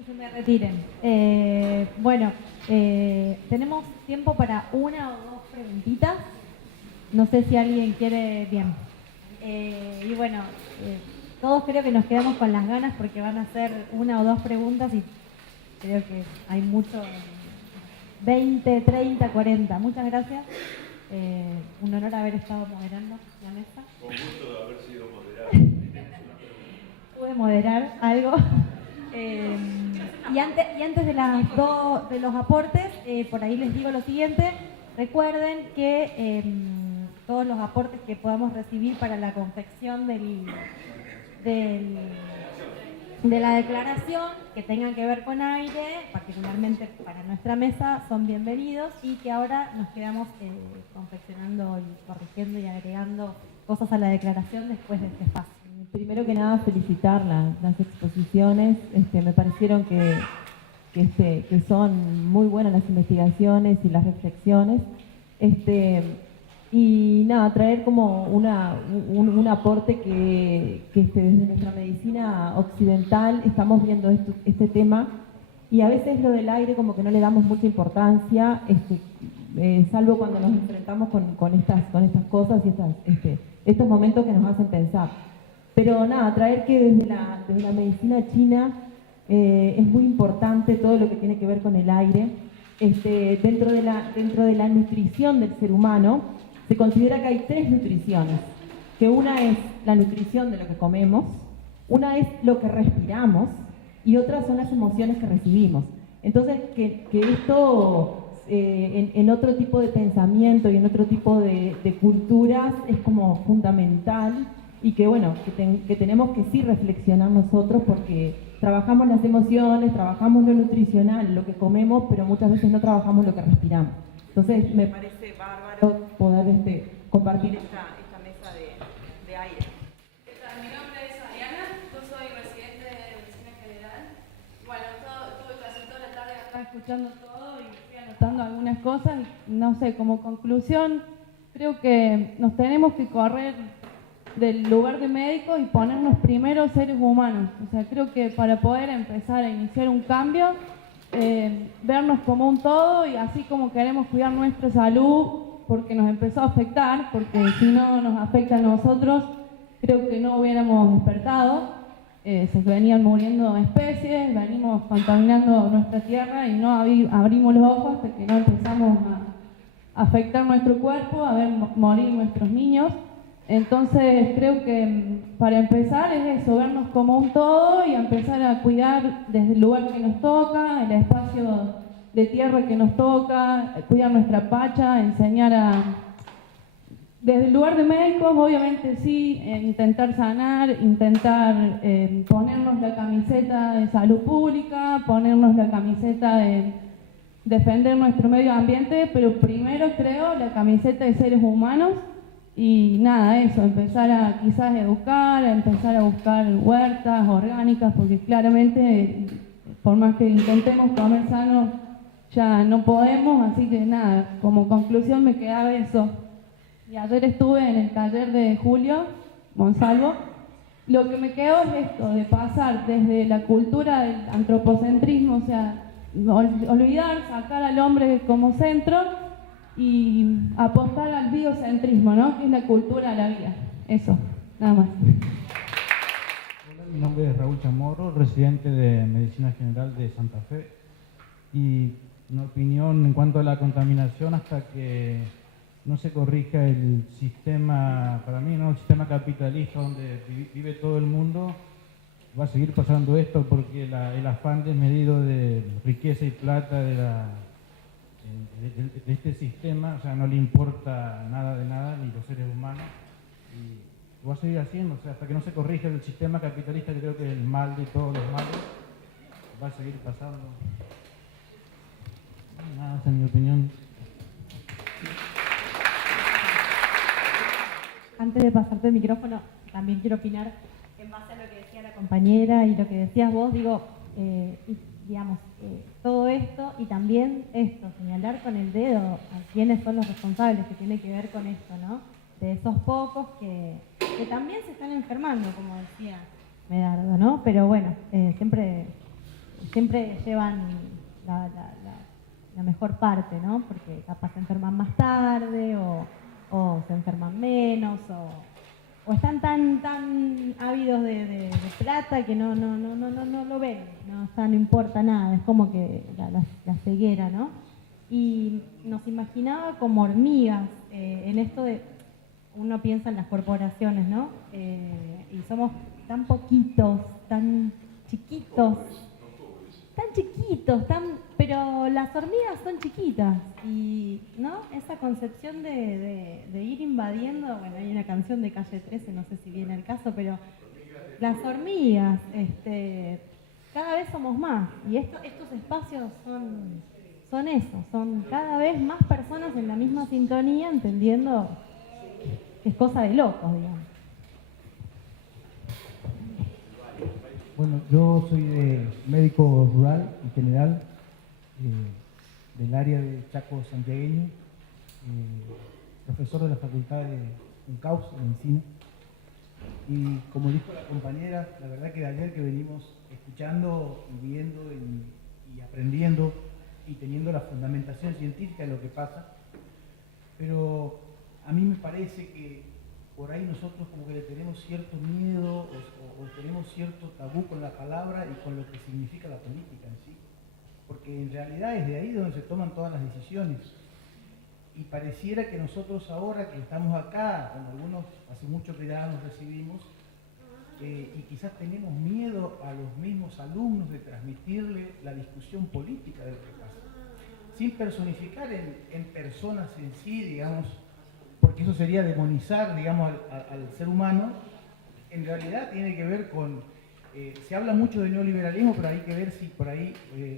Que se me retiren. Bueno, tenemos tiempo para una o dos preguntitas. No sé si alguien quiere... Bien. Y bueno, todos creo que nos quedamos con las ganas porque van a hacer una o dos preguntas y creo que hay mucho... 20, 30, 40. Muchas gracias. Un honor haber estado moderando la mesa. Con gusto de haber sido moderado. Pude moderar algo. Y antes de los aportes, por ahí les digo lo siguiente. Recuerden que todos los aportes que podamos recibir para la confección de la declaración que tengan que ver con aire, particularmente para nuestra mesa, son bienvenidos, y que ahora nos quedamos confeccionando y corrigiendo y agregando cosas a la declaración después de este espacio. Primero que nada, felicitar las exposiciones. Me parecieron que son muy buenas las investigaciones y las reflexiones. Y nada, traer como un aporte que desde nuestra medicina occidental estamos viendo este tema, y a veces lo del aire como que no le damos mucha importancia, salvo cuando nos enfrentamos con estas cosas y estos momentos que nos hacen pensar. Pero nada, traer que desde la medicina china es muy importante todo lo que tiene que ver con el aire. Dentro de la nutrición del ser humano, se considera que hay tres nutriciones, que una es la nutrición de lo que comemos, una es lo que respiramos y otra son las emociones que recibimos. Entonces, que esto en otro tipo de pensamiento y en otro tipo de culturas es como fundamental, y que bueno, que tenemos que sí reflexionar nosotros, porque trabajamos las emociones, trabajamos lo nutricional, lo que comemos, pero muchas veces no trabajamos lo que respiramos. Entonces me parece bárbaro poder compartir esta mesa de aire. ¿Qué tal? Mi nombre es Ariana, yo soy residente de Medicina General. Bueno, tuve que hacer toda la tarde acá escuchando todo y fui anotando algunas cosas. No sé, como conclusión, creo que nos tenemos que correr del lugar de médicos y ponernos primero seres humanos. O sea, creo que para poder empezar a iniciar un cambio, vernos como un todo, y así como queremos cuidar nuestra salud porque nos empezó a afectar, porque si no nos afecta a nosotros, creo que no hubiéramos despertado. Se venían muriendo especies, venimos contaminando nuestra tierra y no abrimos los ojos hasta que no empezamos a afectar nuestro cuerpo, a ver morir nuestros niños. Entonces creo que para empezar es eso, vernos como un todo y empezar a cuidar desde el lugar que nos toca, el espacio de tierra que nos toca, cuidar nuestra pacha, enseñar desde el lugar de médicos, obviamente sí, intentar sanar, intentar ponernos la camiseta de salud pública, ponernos la camiseta de defender nuestro medio ambiente, pero primero creo la camiseta de seres humanos. Y nada, eso, empezar a quizás educar, a empezar a buscar huertas orgánicas, porque claramente, por más que intentemos comer sano, ya no podemos, así que nada, como conclusión me quedaba eso. Y ayer estuve en el taller de Julio Monsalvo. Lo que me quedó es esto, de pasar desde la cultura del antropocentrismo, o sea, olvidar, sacar al hombre como centro, y apostar al biocentrismo, ¿no? Que es la cultura de la vida. Eso, nada más. Hola, mi nombre es Raúl Chamorro, residente de Medicina General de Santa Fe. Y una opinión en cuanto a la contaminación, hasta que no se corrija el sistema, para mí, ¿no? El sistema capitalista donde vive todo el mundo, va a seguir pasando esto, porque el afán desmedido de riqueza y plata de este sistema, o sea, no le importa nada de nada, ni los seres humanos, y lo va a seguir haciendo, o sea, hasta que no se corrija el sistema capitalista, que creo que es el mal de todos los males, va a seguir pasando. Nada, esa es mi opinión. Antes de pasarte el micrófono, también quiero opinar en base a lo que decía la compañera y lo que decías vos, digo, digamos, todo esto y también esto, señalar con el dedo a quiénes son los responsables, que tiene que ver con esto, ¿no? De esos pocos que también se están enfermando, como decía Medardo, ¿no? Pero bueno, siempre siempre llevan la mejor parte, ¿no? Porque capaz se enferman más tarde o se enferman menos o están tan ávidos de plata que no lo ven, no importa nada, es como que la ceguera, ¿no? Y nos imaginaba como hormigas en esto de, uno piensa en las corporaciones, ¿no? Y somos tan poquitos, tan chiquitos, pero las hormigas son chiquitas y ¿no? Esa concepción de ir invadiendo, bueno, hay una canción de Calle 13, no sé si viene el caso, pero las hormigas, cada vez somos más y estos espacios son eso, son cada vez más personas en la misma sintonía, entendiendo que es cosa de locos, digamos. Bueno, yo soy médico rural en general, del área de Chaco santiagueño, profesor de la Facultad de UNCAUS, de Medicina. Y como dijo la compañera, la verdad que de ayer que venimos escuchando y viendo y aprendiendo y teniendo la fundamentación científica de lo que pasa, pero a mí me parece que por ahí nosotros como que le tenemos cierto miedo o tenemos cierto tabú con la palabra y con lo que significa la política en sí. Porque en realidad es de ahí donde se toman todas las decisiones. Y pareciera que nosotros ahora que estamos acá, con algunos hace mucho que ya nos recibimos, y quizás tenemos miedo a los mismos alumnos de transmitirle la discusión política de lo que pasa. Sin personificar en personas en sí, digamos, porque eso sería demonizar, digamos, al ser humano. En realidad tiene que ver con, se habla mucho de neoliberalismo, pero hay que ver si por ahí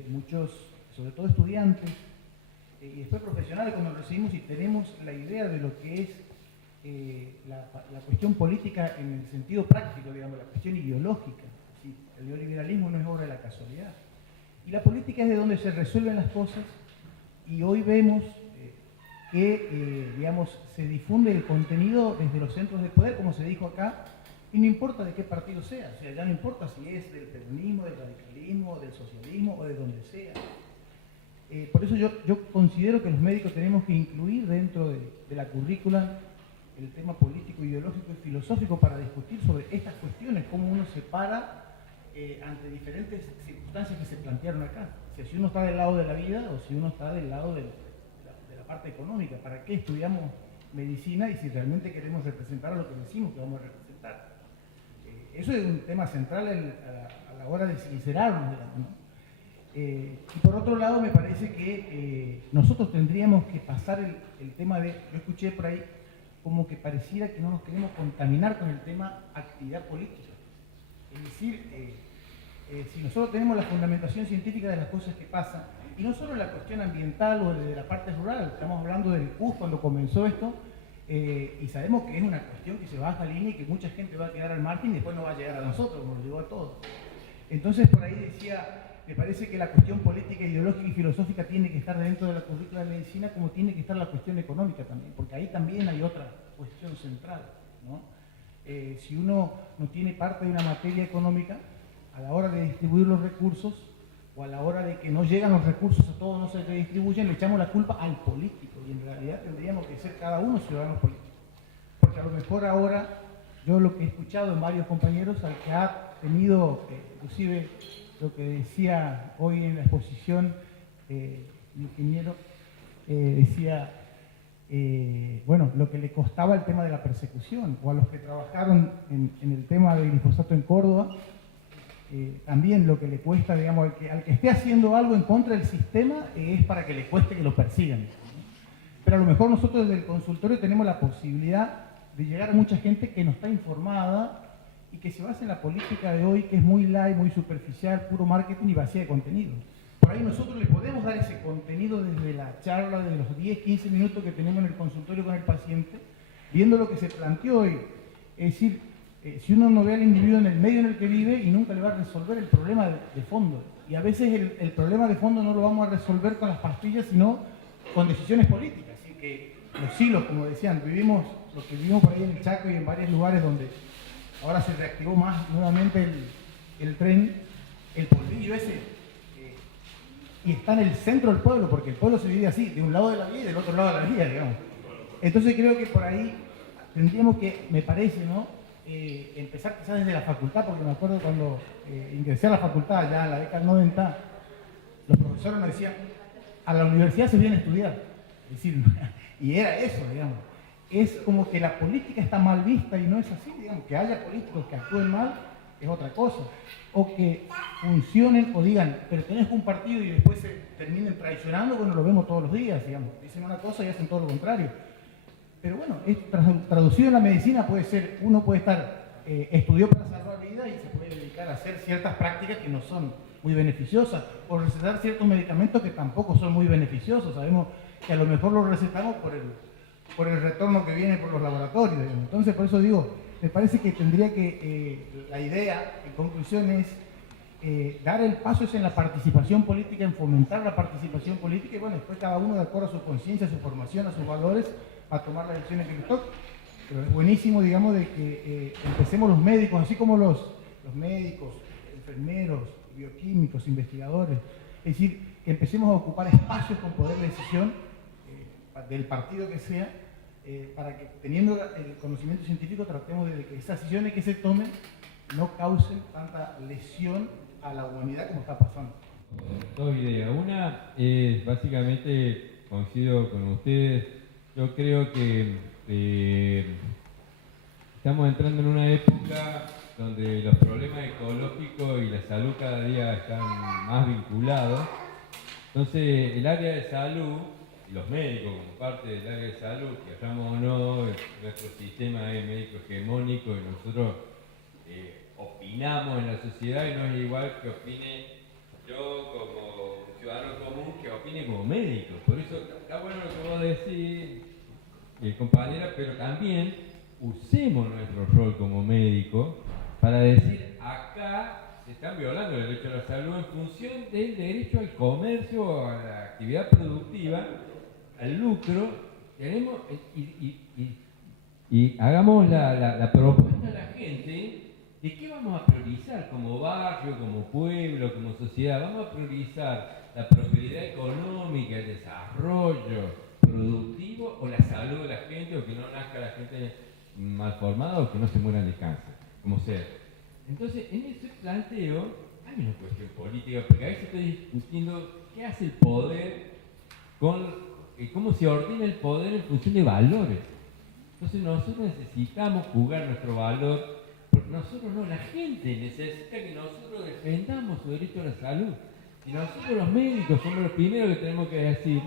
muchos, sobre todo estudiantes, y después profesionales cuando recibimos y tenemos la idea de lo que es la cuestión política en el sentido práctico, digamos, la cuestión ideológica. ¿Sí? El neoliberalismo no es obra de la casualidad. Y la política es de donde se resuelven las cosas y hoy vemos que, digamos, se difunde el contenido desde los centros de poder, como se dijo acá, y no importa de qué partido sea, o sea, ya no importa si es del peronismo, del radicalismo, del socialismo o de donde sea. Por eso yo considero que los médicos tenemos que incluir dentro de la currícula el tema político, ideológico y filosófico para discutir sobre estas cuestiones, cómo uno se para ante diferentes circunstancias que se plantearon acá. O sea, si uno está del lado de la vida o si uno está del lado de la parte económica. ¿Para qué estudiamos medicina y si realmente queremos representar a lo que decimos que vamos a representar? Eso es un tema central a la hora de sincerarnos, digamos, ¿no? Y por otro lado, me parece que nosotros tendríamos que pasar el tema de, yo escuché por ahí, como que pareciera que no nos queremos contaminar con el tema actividad política. Es decir, si nosotros tenemos la fundamentación científica de las cosas que pasan, y no solo la cuestión ambiental o de la parte rural, estamos hablando del CUS cuando comenzó esto, y sabemos que es una cuestión que se baja línea y que mucha gente va a quedar al margen y después no va a llegar a nosotros, como nos llegó a todos. Entonces por ahí decía, me parece que la cuestión política, ideológica y filosófica tiene que estar dentro de la currícula de medicina, como tiene que estar la cuestión económica también, porque ahí también hay otra cuestión central, ¿no? Si uno no tiene parte de una materia económica, a la hora de distribuir los recursos o a la hora de que no llegan los recursos a todos, no se redistribuyen, le echamos la culpa al político y en realidad tendríamos que ser cada uno ciudadanos políticos. Porque a lo mejor ahora, yo lo que he escuchado en varios compañeros, al que ha tenido, inclusive lo que decía hoy en la exposición, el ingeniero, decía, bueno, lo que le costaba el tema de la persecución, o a los que trabajaron en el tema del glifosato en Córdoba, también lo que le cuesta, digamos, al que esté haciendo algo en contra del sistema es para que le cueste que lo persigan. Pero a lo mejor nosotros desde el consultorio tenemos la posibilidad de llegar a mucha gente que no está informada y que se basa en la política de hoy, que es muy light, muy superficial, puro marketing y vacía de contenido. Por ahí nosotros le podemos dar ese contenido desde la charla, de los 10, 15 minutos que tenemos en el consultorio con el paciente, viendo lo que se planteó hoy. Es decir, si uno no ve al individuo en el medio en el que vive y nunca le va a resolver el problema de fondo. Y a veces el problema de fondo no lo vamos a resolver con las pastillas, sino con decisiones políticas. Así que los silos, como decían, vivimos lo que vivimos por ahí en el Chaco y en varios lugares donde ahora se reactivó más nuevamente el tren, el polvillo ese y está en el centro del pueblo, porque el pueblo se divide así, de un lado de la vía y del otro lado de la vía, digamos. Entonces creo que por ahí tendríamos que, me parece, ¿no? Empezar quizás desde la facultad, porque me acuerdo cuando ingresé a la facultad, ya en la década del 90, los profesores nos decían, a la universidad se viene a estudiar. Es decir, y era eso, digamos. Es como que la política está mal vista y no es así, digamos. Que haya políticos que actúen mal es otra cosa. O que funcionen o digan, pertenezco a un partido y después se terminen traicionando, bueno, lo vemos todos los días, digamos. Dicen una cosa y hacen todo lo contrario. Pero bueno, traducido en la medicina puede ser, uno puede estar, estudió para salvar vidas y se puede dedicar a hacer ciertas prácticas que no son muy beneficiosas, o recetar ciertos medicamentos que tampoco son muy beneficiosos. Sabemos que a lo mejor los recetamos por el retorno que viene por los laboratorios. Digamos. Entonces, por eso digo, me parece que tendría que, la idea, en conclusión, es dar el paso es en la participación política, en fomentar la participación política, y bueno, después cada uno de acuerdo a su conciencia, a su formación, a sus valores, a tomar las decisiones que les toque. Pero es buenísimo, digamos, de que empecemos los médicos, así como los médicos, enfermeros, bioquímicos, investigadores, es decir, que empecemos a ocupar espacios con poder de decisión del partido que sea, para que teniendo el conocimiento científico tratemos de que esas decisiones que se tomen no causen tanta lesión a la humanidad como está pasando. Dos ideas. Una es básicamente, coincido con ustedes, yo creo que estamos entrando en una época donde los problemas ecológicos y la salud cada día están más vinculados. Entonces, el área de salud, y los médicos como parte del área de salud, que hayamos o no, nuestro sistema es médico hegemónico y nosotros opinamos en la sociedad y no es igual que opine yo como ciudadano común que opine como médico. Por eso está bueno lo que vos decís, compañera, pero también usemos nuestro rol como médico para decir, acá se están violando el derecho a la salud en función del derecho al comercio, a la actividad productiva, al lucro. Tenemos, y hagamos la propuesta a la gente de qué vamos a priorizar como barrio, como pueblo, como sociedad. Vamos a priorizar la prosperidad económica, el desarrollo productivo o la salud de la gente, o que no nazca la gente mal formada o que no se mueran de cáncer, como sea. Entonces, en ese planteo hay una cuestión política, porque ahí se está discutiendo qué hace el poder con cómo se ordena el poder en función de valores. Entonces nosotros necesitamos jugar nuestro valor, porque nosotros no, la gente necesita que nosotros defendamos su derecho a la salud. Y nosotros los médicos somos los primeros que tenemos que decir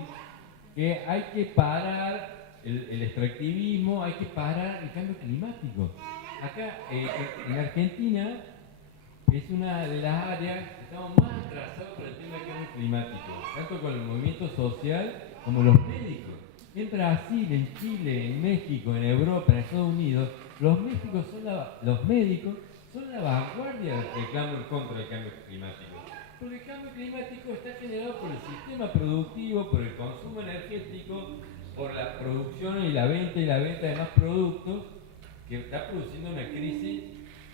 que hay que parar el extractivismo, hay que parar el cambio climático. Acá en Argentina es una de las áreas que estamos más atrasados por el tema del cambio climático, tanto con el movimiento social como los médicos. En Brasil, en Chile, en México, en Europa, en Estados Unidos, los médicos son la vanguardia del reclamo en contra del cambio climático. Porque el cambio climático está generado por el sistema productivo, por el consumo energético, por la producción y la venta de más productos, que está produciendo una crisis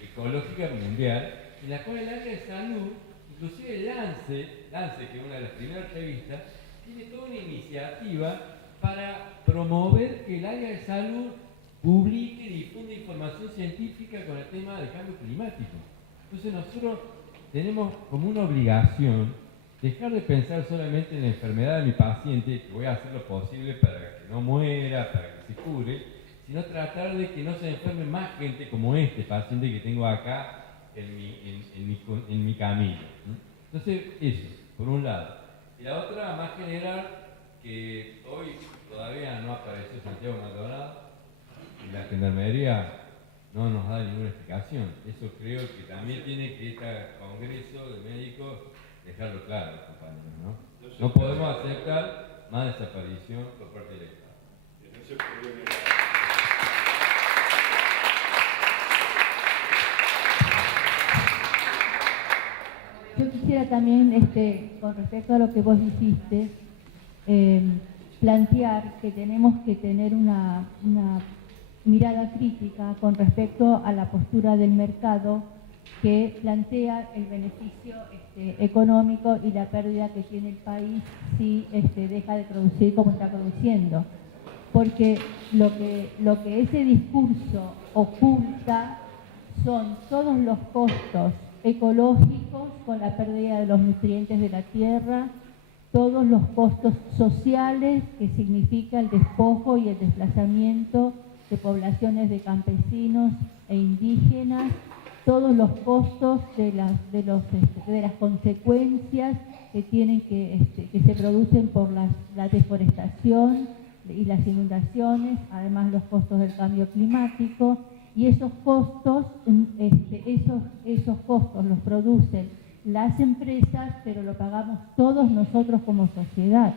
ecológica mundial, en la cual el área de salud, inclusive Lance, que es una de las primeras revistas, tiene toda una iniciativa para promover que el área de salud publique y difunda información científica con el tema del cambio climático. Entonces nosotros tenemos como una obligación dejar de pensar solamente en la enfermedad de mi paciente, que voy a hacer lo posible para que no muera, para que se cure, sino tratar de que no se enferme más gente como este paciente que tengo acá en mi camino. Entonces, eso, por un lado. Y la otra, más general, que hoy todavía no apareció Santiago Maldonado, y la gendarmería no nos da ninguna explicación. Eso creo que también tiene que este Congreso de Médicos dejarlo claro, compañeros, ¿no? No podemos aceptar más desaparición por parte del Estado. Yo quisiera también, con respecto a lo que vos dijiste, plantear que tenemos que tener una mirada crítica con respecto a la postura del mercado que plantea el beneficio económico y la pérdida que tiene el país si deja de producir como está produciendo. Porque lo que ese discurso oculta son todos los costos ecológicos con la pérdida de los nutrientes de la tierra, todos los costos sociales que significa el despojo y el desplazamiento de poblaciones de campesinos e indígenas, todos los costos de las consecuencias que tienen que se producen por la deforestación y las inundaciones, además los costos del cambio climático, y esos costos los producen las empresas, pero lo pagamos todos nosotros como sociedad.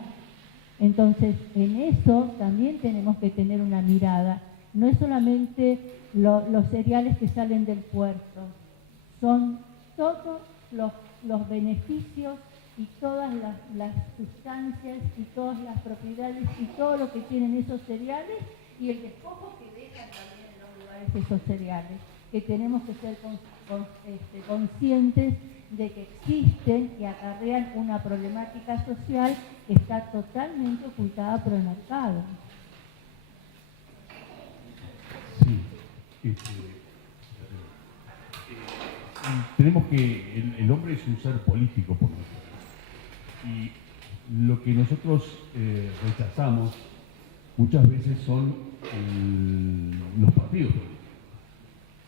Entonces, en eso también tenemos que tener una mirada. No es solamente los cereales que salen del puerto, son todos los beneficios y todas las sustancias y todas las propiedades y todo lo que tienen esos cereales y el despojo que dejan también en los lugares esos cereales, que tenemos que ser conscientes de que existen y acarrean una problemática social que está totalmente ocultada por el mercado. Sí, tenemos que, el hombre es un ser político por naturaleza. Y lo que nosotros rechazamos muchas veces son los partidos políticos,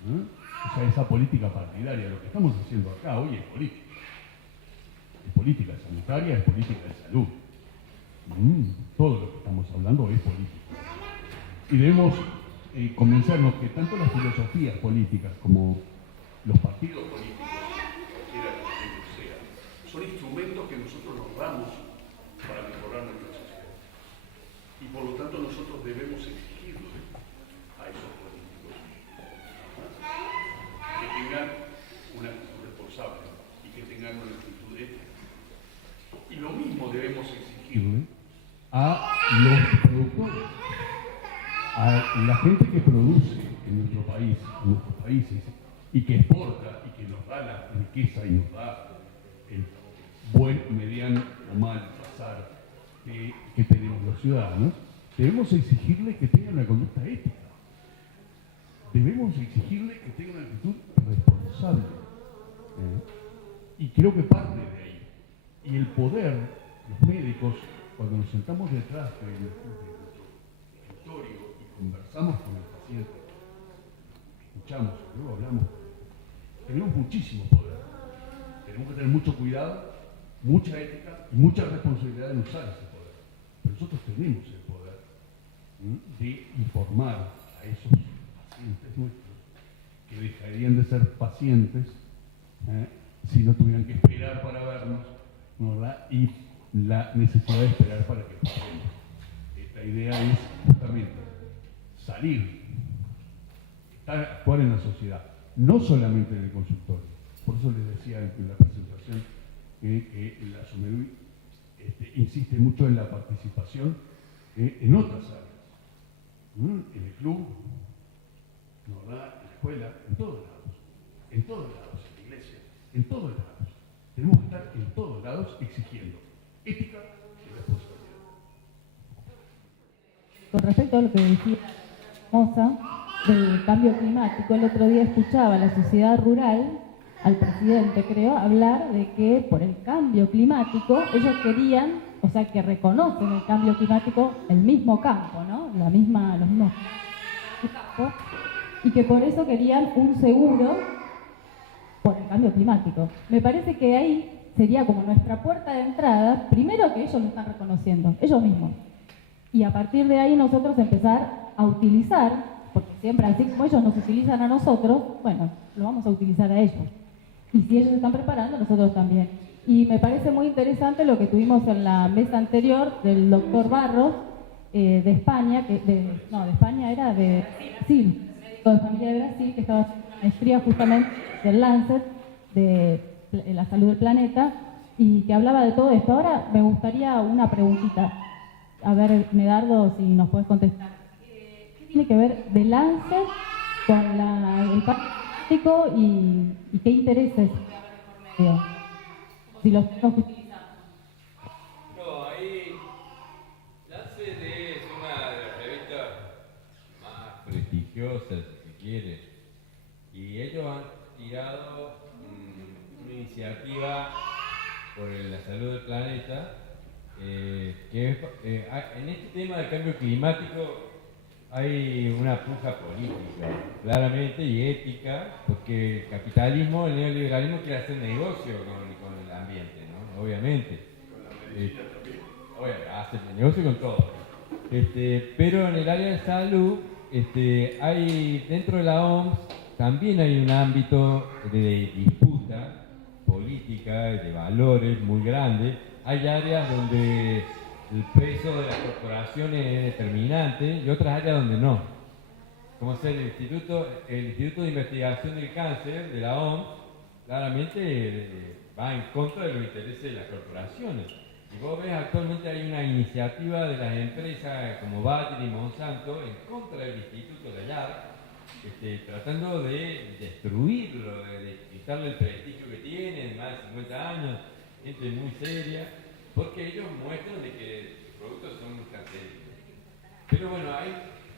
¿no? O sea, esa política partidaria. Lo que estamos haciendo acá hoy es política. Es política sanitaria, es política de salud. Todo lo que estamos hablando es política. Y debemos convencernos que tanto las filosofías políticas como los partidos políticos, cualquiera que ellos sean, son instrumentos que nosotros nos damos para mejorar nuestra sociedad. Y por lo tanto nosotros debemos exigirle a esos políticos que tengan una actitud responsable y que tengan una actitud ética. Y lo mismo debemos exigirle a los productores, a la gente que produce en nuestro país, en nuestros países, y que exporta y que nos da la riqueza y nos da el buen, mediano o mal pasar que tenemos los ciudadanos. Debemos exigirle que tengan una conducta ética. Debemos exigirle que tengan una actitud responsable. Y creo que parte de ahí. Y el poder, los médicos, cuando nos sentamos detrás de nuestro escritorio y conversamos con el paciente, escuchamos, luego hablamos, tenemos muchísimo poder. Tenemos que tener mucho cuidado, mucha ética y mucha responsabilidad en usar ese poder. Pero nosotros tenemos el poder de informar a esos pacientes nuestros que dejarían de ser pacientes si no tuvieran que esperar para vernos, ¿verdad? Y la necesidad de esperar para que pasemos. Esta idea es justamente salir, actuar en la sociedad, no solamente en el consultorio. Por eso les decía en la presentación que la SUMEDUI insiste mucho en la participación en otras áreas, en el club, ¿verdad? En la escuela, en todos lados, en la iglesia, en todos lados. Tenemos que estar en todos lados exigiendo ética y responsabilidad. Con respecto a lo que decía Moza del cambio climático, el otro día escuchaba a la sociedad rural, al presidente creo, hablar de que por el cambio climático ellos querían, o sea que reconocen el cambio climático, el mismo campo, ¿no? Los mismos campos, y que por eso querían un seguro por el cambio climático. Me parece que ahí sería como nuestra puerta de entrada, primero que ellos lo están reconociendo, ellos mismos. Y a partir de ahí nosotros empezar a utilizar, porque siempre así como ellos nos utilizan a nosotros, bueno, lo vamos a utilizar a ellos. Y si ellos se están preparando, nosotros también. Y me parece muy interesante lo que tuvimos en la mesa anterior del doctor Barros, de España, de España era de Brasil, médico de familia de Brasil, que estaba haciendo una maestría justamente del Lancet, de la salud del planeta, y que hablaba de todo esto. Ahora me gustaría una preguntita. A ver, Medardo, si nos puedes contestar. ¿Qué tiene que ver The Lancet con el climático y qué intereses puede haber por medio, si los tenemos que utilizar. No, ahí Lancet es una de las revistas más prestigiosas, si se quiere, y ellos han tirado una iniciativa por la salud del planeta, que es, en este tema del cambio climático hay una puja política, claramente, y ética, porque el capitalismo, el neoliberalismo quiere hacer negocio con el ambiente, ¿no? Obviamente. Hace negocio con todo. Pero en el área de salud, hay, dentro de la OMS, también hay un ámbito de disputa política, de valores muy grande. Hay áreas donde el peso de las corporaciones es determinante y otras áreas donde no. Como es el Instituto de Investigación del Cáncer de la OMS, claramente va en contra de los intereses de las corporaciones. Y vos ves, actualmente hay una iniciativa de las empresas como Bayer y Monsanto en contra del Instituto de allá, tratando de destruirlo, de quitarle el prestigio que tiene, de más de 50 años, gente muy seria, porque ellos muestran de que sus productos son cancerígenos. Pero bueno,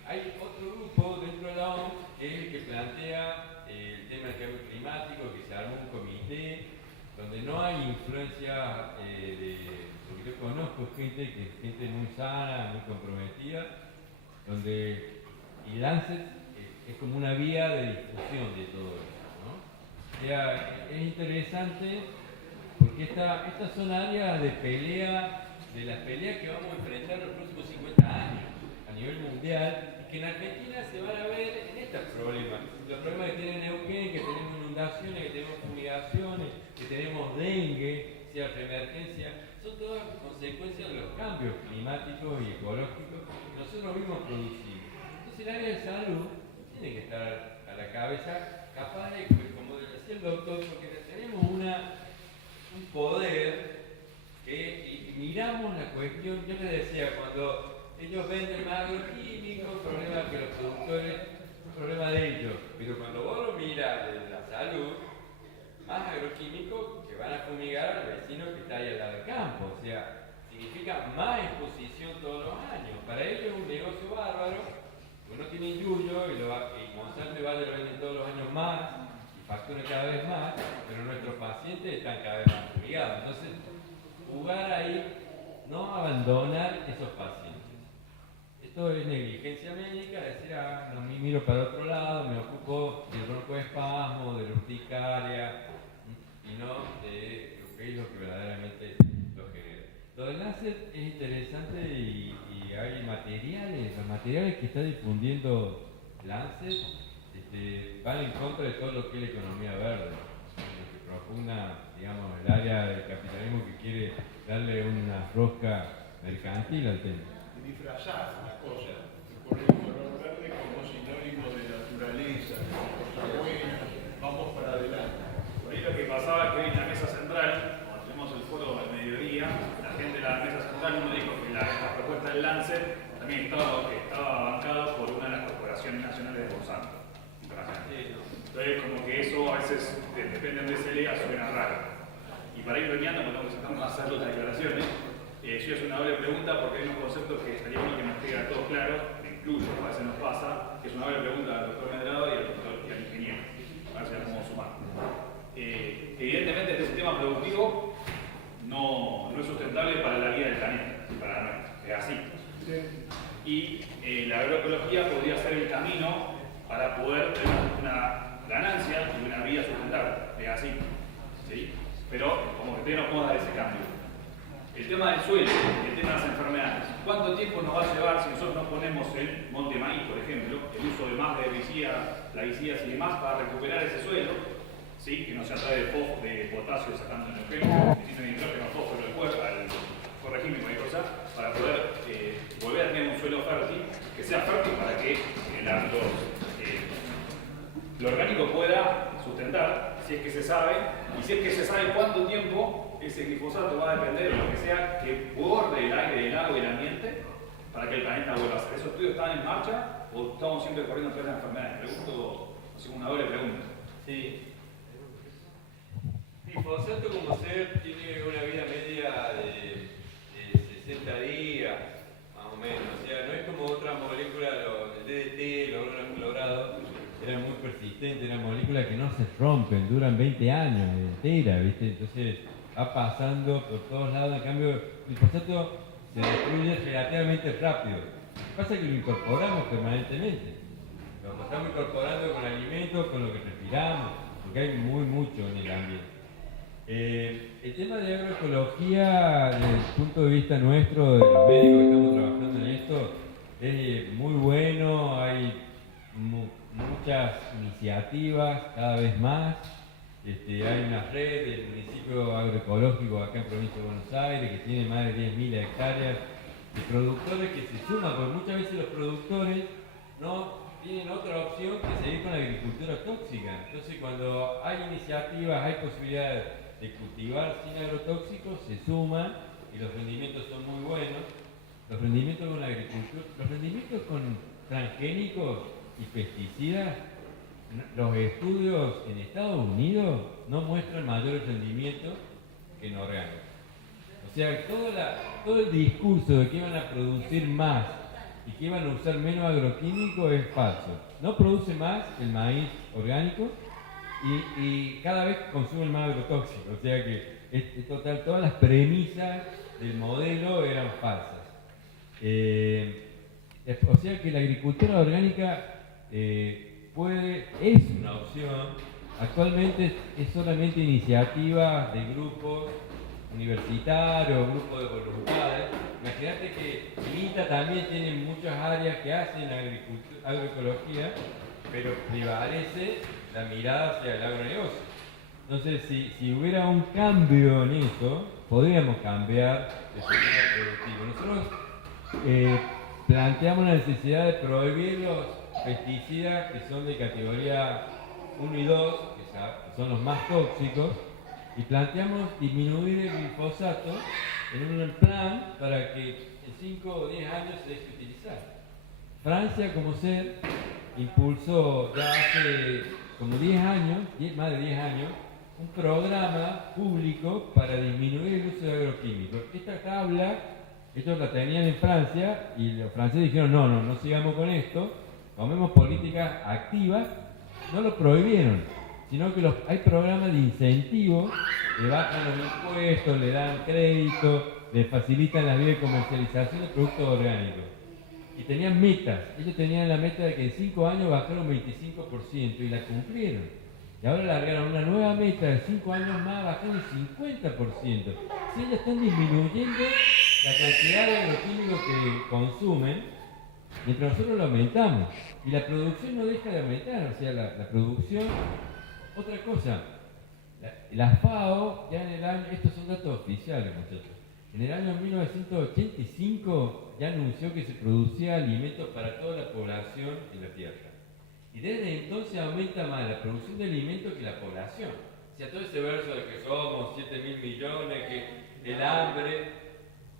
hay otro grupo dentro de la OMS que es el que plantea el tema del cambio climático, que se armó un comité donde no hay influencia porque yo conozco gente muy sana, muy comprometida, y Lancet es como una vía de difusión de todo esto, ¿no? O sea, es interesante porque estas son áreas de pelea, de las peleas que vamos a enfrentar los próximos 50 años a nivel mundial, y que en Argentina se van a ver en estos problemas. Los problemas que tiene Neuquén, que tenemos inundaciones, que tenemos fumigaciones, que tenemos dengue, cierta emergencia, son todas consecuencias de los cambios climáticos y ecológicos que nosotros mismos producimos. Entonces el área de salud tiene que estar a la cabeza, capaz de, como decía el doctor, porque tenemos un poder que, y miramos la cuestión, yo les decía, cuando ellos venden más agroquímicos, problema que los productores, un problema de ellos, pero cuando vos lo miras de la salud, más agroquímicos que van a fumigar al vecino que está ahí al lado del campo, o sea, significa más exposición todos los años. Para ellos es un negocio bárbaro, uno tiene yuyo y Monsanto y Bayer lo venden todos los años más, facturan cada vez más, pero nuestros pacientes están cada vez más fumigados. Entonces, jugar ahí, no abandonar esos pacientes. Esto es negligencia médica, decir, no me miro para otro lado, me ocupo del broncoespasmo, de la urticaria, y no de lo que es lo que verdaderamente lo genera. Lo del Lancet es interesante y hay materiales, los materiales que está difundiendo Lancet, van en contra de todo lo que es la economía verde, lo que propugna, digamos, el área del capitalismo que quiere darle una rosca mercantil al tema. Disfrazar las cosas, poner el color verde como sinónimo de naturaleza, de cosa buena, vamos para adelante. Por ahí lo que pasaba es que hoy en la mesa central, cuando tuvimos el foro del mediodía, la gente de la mesa central nos dijo que la propuesta del Lancet también estaba bancada por una de las corporaciones nacionales de Monsanto. Entonces, como que eso a veces, depende de ese lea, suena raro. Y para ir bromeando, cuando empezamos a hacer las declaraciones, yo hice una doble pregunta porque hay unos conceptos que estaría bueno que nos quede a todos claros, me incluyo, a veces nos pasa, que es una doble pregunta al doctor Medrado y al ingeniero. A ver si la podemos sumar. Evidentemente, este sistema productivo no es sustentable para la vida del planeta, para la nuestra, es así. Y la agroecología podría ser el camino para poder tener una ganancia y una vida sustentable, es así. ¿Sí? Pero como que todavía no podemos dar ese cambio. El tema del suelo, el tema de las enfermedades. ¿Cuánto tiempo nos va a llevar si nosotros no ponemos en Monte Maíz, por ejemplo, el uso de más de plaguicidas y demás para recuperar ese suelo? ¿Sí? Que no se atrae de potasio sacando en el pelo, necesita nitrógeno, fósforo, el cuerpo, corregirme cualquier cosa, para poder volver a tener un suelo fértil, que sea fértil para que lo orgánico pueda sustentar, si es que se sabe, y si es que se sabe cuánto tiempo ese glifosato va a depender de lo que sea que borde el aire, el agua y el ambiente para que el planeta vuelva a ser. ¿Esos estudios están en marcha o estamos siempre corriendo tras las enfermedades? Pregunto, así una doble pregunta. Sí. Glifosato como ser tiene una vida media de 60 días, más o menos. O sea, no es como otra molécula, el DDT, el orono clorado, eran muy persistentes, eran moléculas que no se rompen, duran 20 años enteras, ¿viste? Entonces va pasando por todos lados. En cambio, el glifosato se destruye relativamente rápido. Lo que pasa es que lo incorporamos permanentemente. Lo estamos incorporando con alimentos, con lo que respiramos, porque hay mucho en el ambiente. El tema de agroecología, desde el punto de vista nuestro, de los médicos que estamos trabajando en esto, es muy bueno, hay muchas iniciativas, cada vez más. Hay una red del municipio agroecológico acá en Provincia de Buenos Aires que tiene más de 10.000 hectáreas de productores que se suman, porque muchas veces los productores no tienen otra opción que seguir con la agricultura tóxica. Entonces, cuando hay iniciativas, hay posibilidades de cultivar sin agrotóxicos, se suman y los rendimientos son muy buenos. Los rendimientos con la agricultura, los rendimientos con transgénicos y pesticidas, los estudios en Estados Unidos no muestran mayores rendimientos que en orgánicos. O sea, todo el discurso de que iban a producir más y que iban a usar menos agroquímicos es falso. No produce más el maíz orgánico y cada vez consumen más agrotóxicos. O sea que total, todas las premisas del modelo eran falsas. O sea que la agricultura orgánica es una opción. Actualmente es solamente iniciativa de grupos universitarios, grupos de voluntades. Imagínate que INTA también tiene muchas áreas que hacen agroecología, pero prevalece la mirada hacia el agronegocio. Entonces, si hubiera un cambio en eso, podríamos cambiar el sistema productivo. Nosotros planteamos la necesidad de prohibir los pesticidas que son de categoría 1 y 2, que son los más tóxicos, y planteamos disminuir el glifosato en un plan para que en 5 o 10 años se deje utilizar. Francia, como ser, impulsó ya hace como 10 años, más de 10 años, un programa público para disminuir el uso de agroquímicos. Esta tabla, ellos la tenían en Francia y los franceses dijeron no sigamos con esto, tomemos políticas activas, no lo prohibieron, sino que hay programas de incentivos, le bajan los impuestos, le dan crédito, le facilitan la vía de comercialización de productos orgánicos. Y tenían metas, ellos tenían la meta de que en 5 años bajaron un 25% y la cumplieron. Y ahora largaron una nueva meta de 5 años más, bajaron un 50%. Si ellos están disminuyendo la cantidad de agroquímicos que consumen, mientras nosotros lo aumentamos. Y la producción no deja de aumentar, o sea, la producción. Otra cosa, la FAO, ya en el año, estos son datos oficiales, muchachos, en el año 1985 ya anunció que se producía alimentos para toda la población en la Tierra. Y desde entonces aumenta más la producción de alimentos que la población. O sea, todo ese verso de que somos 7.000 millones, que el hambre,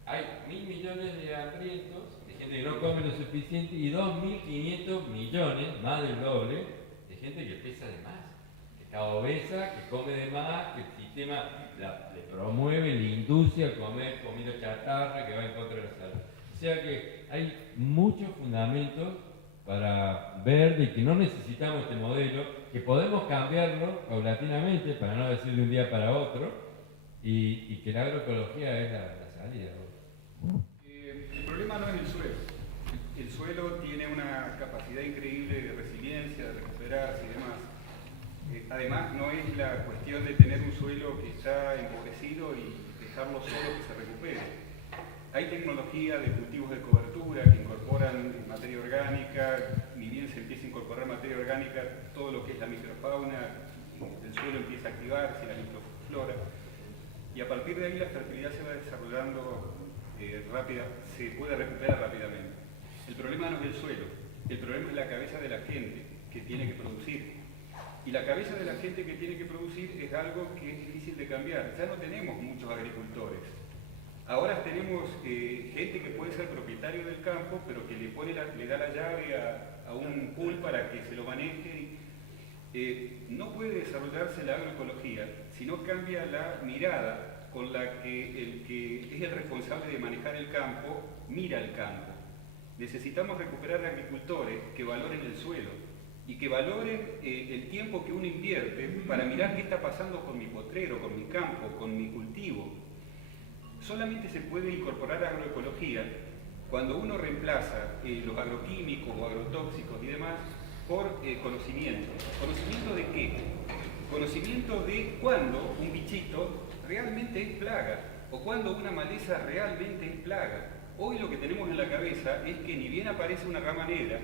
hay 1.000 millones de hambrientos, de gente que no come lo suficiente, y 2.500 millones, más del doble, de gente que pesa de más. Está obesa, que come de más, que el sistema le promueve, le induce a comer comida chatarra que va en contra de la salud. O sea que hay muchos fundamentos para ver de que no necesitamos este modelo, que podemos cambiarlo paulatinamente, para no decir de un día para otro, y que la agroecología es la salida. El problema no es el suelo. El suelo tiene una capacidad increíble de resiliencia, de recuperarse y demás. Además, no es la cuestión de tener un suelo que está empobrecido y dejarlo solo que se recupere. Hay tecnología de cultivos de cobertura que incorporan materia orgánica, ni bien se empieza a incorporar materia orgánica, todo lo que es la microfauna, el suelo empieza a activarse, la microflora, y a partir de ahí la fertilidad se va desarrollando rápida, se puede recuperar rápidamente. El problema no es el suelo, el problema es la cabeza de la gente que tiene que producir. Y la cabeza de la gente que tiene que producir es algo que es difícil de cambiar. Ya no tenemos muchos agricultores. Ahora tenemos gente que puede ser propietario del campo, pero que le da la llave a un pool para que se lo maneje. no puede desarrollarse la agroecología si no cambia la mirada con la que el que es el responsable de manejar el campo mira el campo. Necesitamos recuperar agricultores que valoren el suelo y que valoren el tiempo que uno invierte para mirar qué está pasando con mi potrero, con mi campo, con mi cultivo. Solamente se puede incorporar agroecología cuando uno reemplaza los agroquímicos o agrotóxicos y demás por conocimiento. ¿Conocimiento de qué? Conocimiento de cuándo un bichito realmente es plaga o cuándo una maleza realmente es plaga. Hoy lo que tenemos en la cabeza es que ni bien aparece una rama negra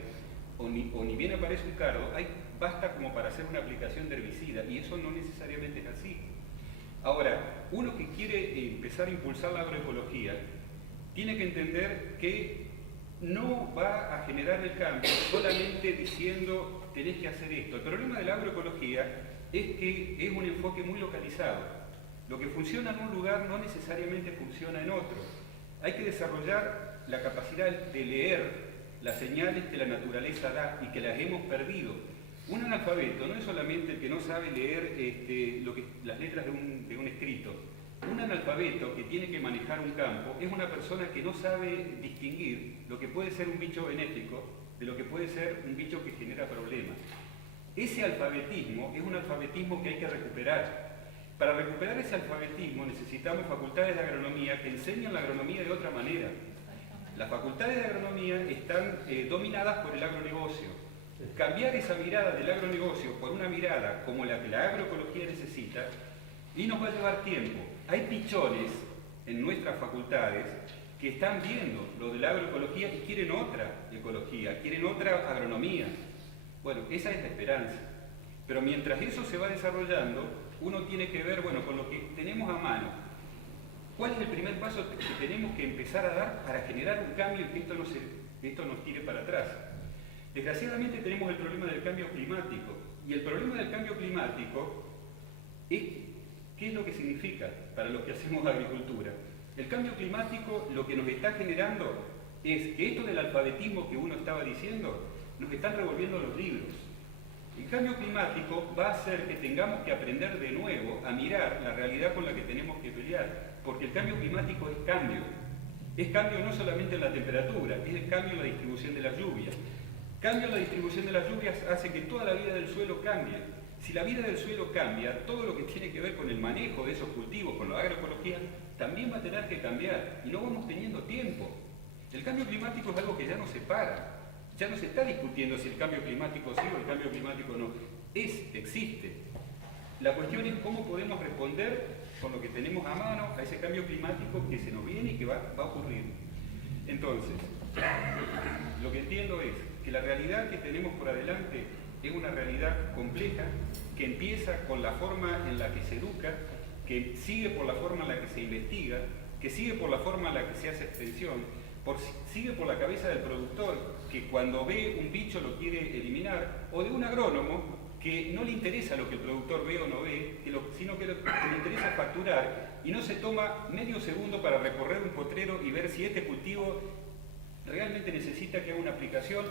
o ni bien aparece un cardo, basta como para hacer una aplicación de herbicida, y eso no necesariamente es así. Ahora, uno que quiere empezar a impulsar la agroecología tiene que entender que no va a generar el cambio solamente diciendo tenés que hacer esto. El problema de la agroecología es que es un enfoque muy localizado. Lo que funciona en un lugar no necesariamente funciona en otro. Hay que desarrollar la capacidad de leer las señales que la naturaleza da y que las hemos perdido. Un analfabeto no es solamente el que no sabe leer las letras de un escrito. Un analfabeto que tiene que manejar un campo es una persona que no sabe distinguir lo que puede ser un bicho benéfico de lo que puede ser un bicho que genera problemas. Ese alfabetismo es un alfabetismo que hay que recuperar. Para recuperar ese alfabetismo necesitamos facultades de agronomía que enseñan la agronomía de otra manera. Las facultades de agronomía están dominadas por el agronegocio. Cambiar esa mirada del agronegocio por una mirada como la que la agroecología necesita, y nos va a llevar tiempo. Hay pichones en nuestras facultades que están viendo lo de la agroecología y quieren otra ecología, quieren otra agronomía. Bueno, esa es la esperanza. Pero mientras eso se va desarrollando, uno tiene que ver, bueno, con lo que tenemos a mano, ¿cuál es el primer paso que tenemos que empezar a dar para generar un cambio y que esto nos tire para atrás? Desgraciadamente tenemos el problema del cambio climático. Y el problema del cambio climático es, ¿qué es lo que significa para los que hacemos agricultura? El cambio climático lo que nos está generando es que esto del alfabetismo que uno estaba diciendo, nos están revolviendo los libros. El cambio climático va a hacer que tengamos que aprender de nuevo a mirar la realidad con la que tenemos que pelear, porque el cambio climático es cambio. Es cambio no solamente en la temperatura, es el cambio en la distribución de las lluvias. Cambio en la distribución de las lluvias hace que toda la vida del suelo cambie. Si la vida del suelo cambia, todo lo que tiene que ver con el manejo de esos cultivos, con la agroecología, también va a tener que cambiar, y no vamos teniendo tiempo. El cambio climático es algo que ya no se para. Ya no se está discutiendo si el cambio climático sí o el cambio climático no. Existe. La cuestión es cómo podemos responder con lo que tenemos a mano a ese cambio climático que se nos viene y que va a ocurrir. Entonces, lo que entiendo es que la realidad que tenemos por adelante es una realidad compleja que empieza con la forma en la que se educa, que sigue por la forma en la que se investiga, que sigue por la forma en la que se hace extensión, sigue por la cabeza del productor, que cuando ve un bicho lo quiere eliminar, o de un agrónomo que no le interesa lo que el productor ve o no ve, sino que lo que le interesa es facturar, y no se toma medio segundo para recorrer un potrero y ver si este cultivo realmente necesita que haga una aplicación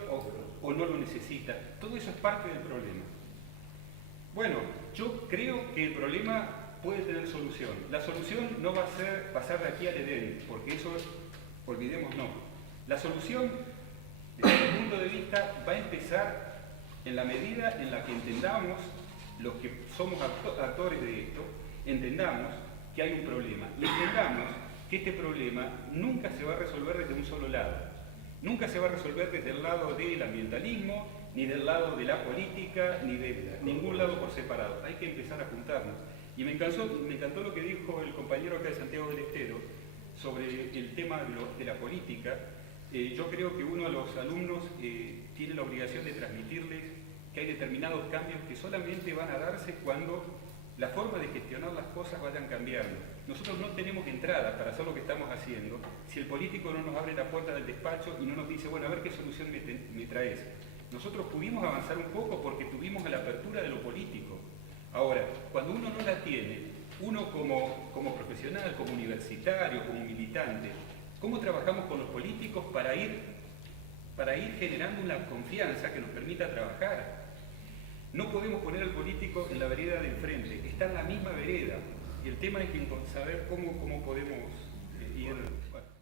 o no lo necesita. Todo eso es parte del problema. Bueno, yo creo que el problema puede tener solución. La solución no va a ser pasar de aquí al Edén, porque eso, olvidémonos. La solución, desde mi punto de vista, va a empezar en la medida en la que entendamos, los que somos actores de esto, entendamos que hay un problema y entendamos que este problema nunca se va a resolver desde un solo lado. Nunca se va a resolver desde el lado del ambientalismo, ni del lado de la política, ni de ningún lado por separado. Hay que empezar a juntarnos. Y me encantó lo que dijo el compañero acá de Santiago del Estero sobre el tema de la política. Yo creo que uno de los alumnos tiene la obligación de transmitirles que hay determinados cambios que solamente van a darse cuando la forma de gestionar las cosas vayan cambiando. Nosotros no tenemos entrada para hacer lo que estamos haciendo si el político no nos abre la puerta del despacho y no nos dice, bueno, a ver qué solución me traes. Nosotros pudimos avanzar un poco porque tuvimos la apertura de lo político. Ahora, cuando uno no la tiene, uno como profesional, como universitario, como militante, ¿cómo trabajamos con los políticos para ir generando una confianza que nos permita trabajar? No podemos poner al político en la vereda del frente, está en la misma vereda. Y el tema es que saber cómo podemos ir... Bueno.